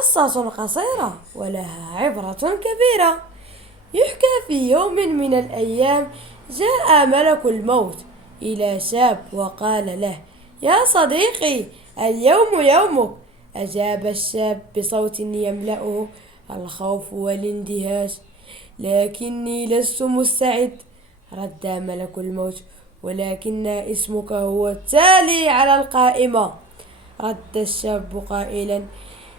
قصة قصيرة ولها عبرة كبيرة. يحكى في يوم من الأيام جاء ملك الموت إلى شاب وقال له: يا صديقي، اليوم يومك. أجاب الشاب بصوت يملأه الخوف والاندهاش: لكني لست مستعد. رد ملك الموت: ولكن اسمك هو التالي على القائمة. رد الشاب قائلا: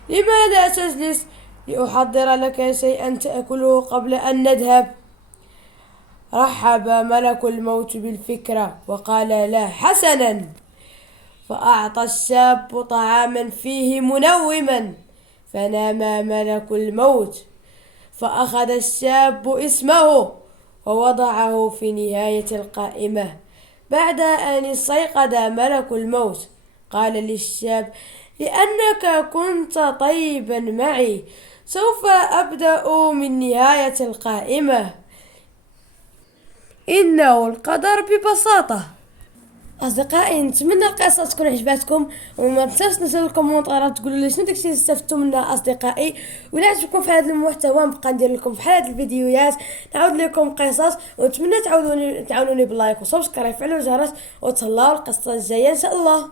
لماذا تجلس لأحضر لك شيئا تأكله قبل أن نذهب؟ رحب ملك الموت بالفكرة وقال له: حسنا. فأعطى الشاب طعاما فيه منوما، فنام ملك الموت. فأخذ الشاب اسمه ووضعه في نهاية القائمة. بعد أن استيقظ ملك الموت قال للشاب: لأنك كنت طيبا معي سوف أبدأ من نهاية القائمة. إنه القدر ببساطة. أصدقائي، نتمنى القصة تكون عجبتكم، وما تنساوش تنزلوا الكومنتات تقولوا لي شنو داكشي اللي استفدتوا منه أصدقائي. ولا عجبكم في هذا المحتوى نبقى ندير لكم في هذه الفيديوهات، نعاود لكم قصص، ونتمنى تعاونوني باللايك وسبسكرايب وفعلوا الجرس، وتهلاو القصة الجاية إن شاء الله.